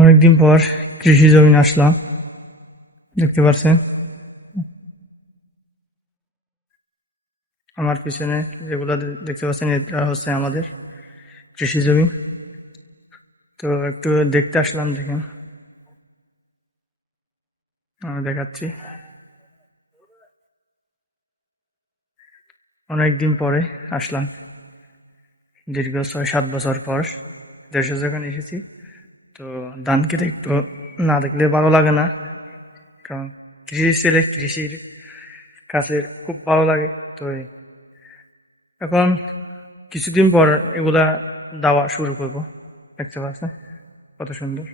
অনেকদিন পর কৃষি জমি আসলাম, দেখতে পাচ্ছেন আমার পিছনে যেগুলো দেখতে পাচ্ছেন এটা হচ্ছে আমাদের কৃষি জমি। তো একটু দেখতে আসলাম, দেখেন আমি দেখাচ্ছি। অনেকদিন পরে আসলাম, দীর্ঘ 6-7 বছর পর দেশে যখন এসেছি। তো ধান খেতে একটু না দেখলে ভালো লাগে না, কারণ কৃষি ছেলে, কৃষির কাছে খুব ভালো লাগে। তো এখন কিছুদিন পর এগুলা দেওয়া শুরু করব। দেখতে পাচ্ছেন কত সুন্দর।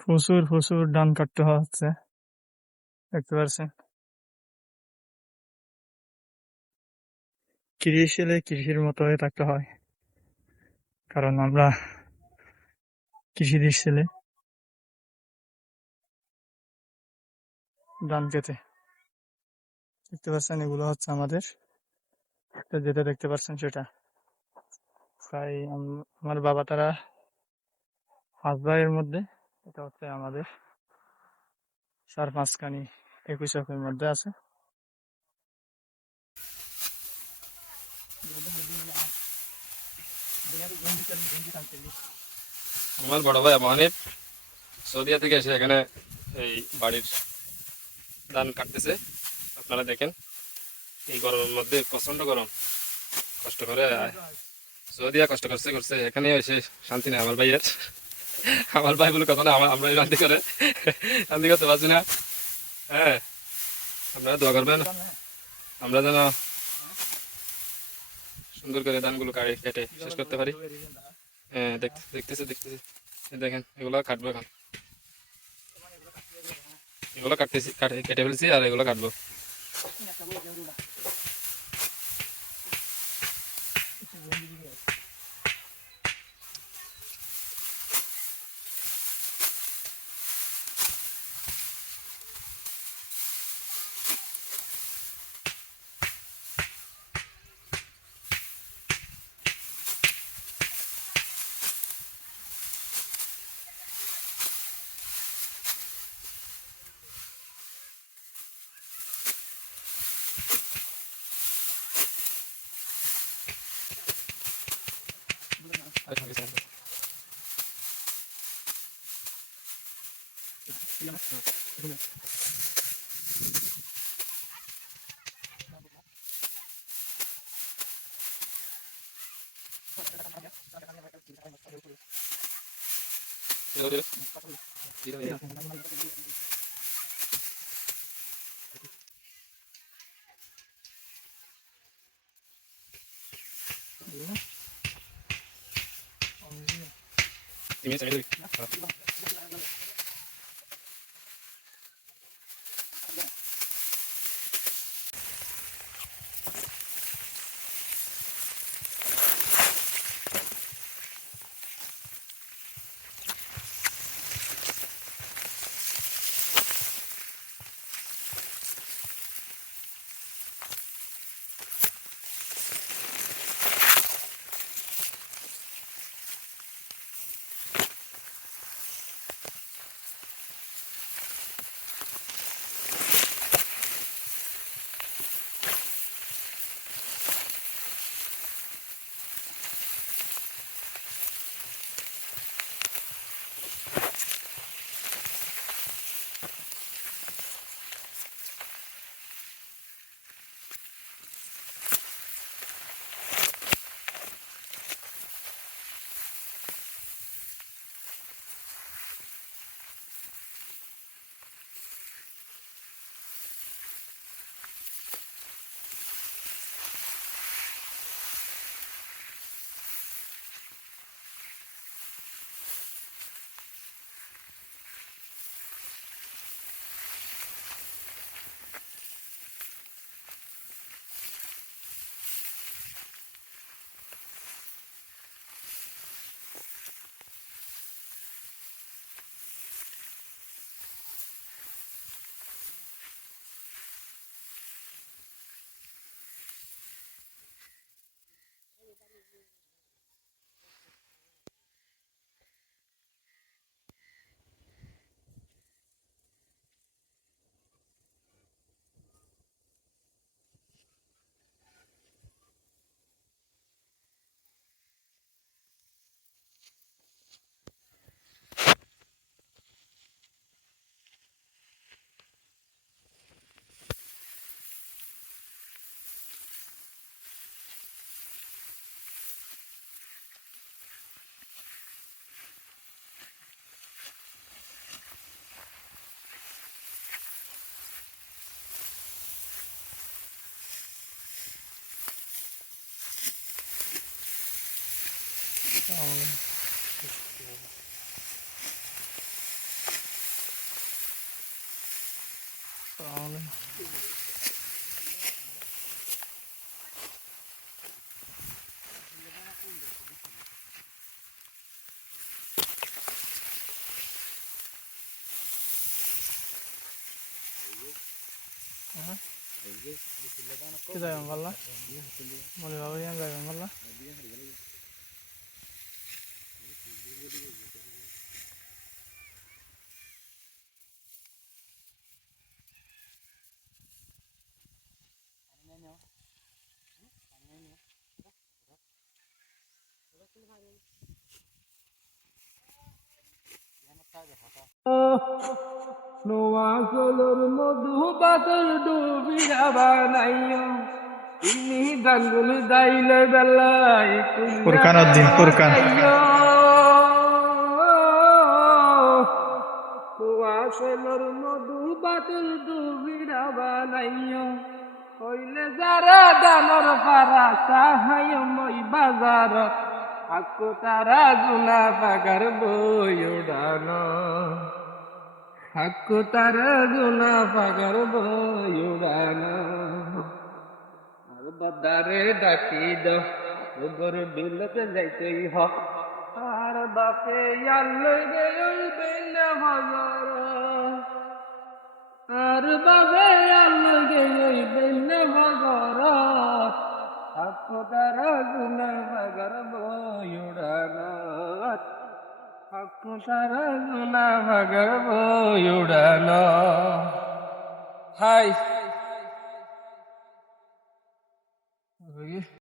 প্রচুর প্রচুর ধান কাটতে হচ্ছে, দেখতে পাচ্ছেন। কৃষি ছেলে কৃষির মতো হয়ে থাকতে হয়, কারণ আমরা কৃষিদের ছেলে। ধান খেতে দেখতে পাচ্ছেন, এগুলো হচ্ছে আমাদের, তো যেটা দেখতে পাচ্ছেন সেটা প্রায় আমার বাবা তারা 5 ভাইয়ের মধ্যে এটা হচ্ছে আমাদের 4-5 খানি 21 এর মধ্যে আছে। আমার বড় ভাই আবু হানিফ সৌদিয়া থেকে এসে এখানে এই বাড়ির ধান কাটতেছে। আপনারা দেখেন, এই গরমের মধ্যে প্রচন্ড গরম, কষ্ট করে সৌদিয়া কষ্ট করছে করছে এখানে এসে শান্তি নেই আমার ভাইয়ের। আমার ভাই বলে কথা না, আমরা শান্তি করে শান্তি করতে পারছি না। হ্যাঁ, আপনারা দোয়া করবেন আমরা যেন সুন্দর করে ধানগুলো কেটে শেষ করতে পারি। হ্যাঁ, দেখতেছি দেখতেছি, এই দেখেন এগুলো কাটবো এখন, এগুলো কেটে ফেলছি আর এগুলো কাটবো। কি যাই বাংলা মনে বাবা যাই বাংলা নোয়াজলের মধু বাদল ডুবিয়া বানাইও ইনি গাঙ্গুল দাইলে বেলায় ফুরকান উদ্দিন ফুরকান নোয়াজলের মধু বাদল ডুবিয়া বানাইও হইলে যারা দানর পারা সাহায় মই বাজারত আকো তারা জুনা পাগার বই উড়ানো হাক্কু তার গুনা পাগর বই উড়ানো আর বাদারে ডাকি দর বিলতে যাইতেই হ আর বাপে আল্লে গেলবে না হজর আর বাপে আল্লে গেলবে না হজর হাক্কু তার গুনা পাগর বই উড়ানো হাক্কু তারা গুনা ভাগব উড়ানো হাই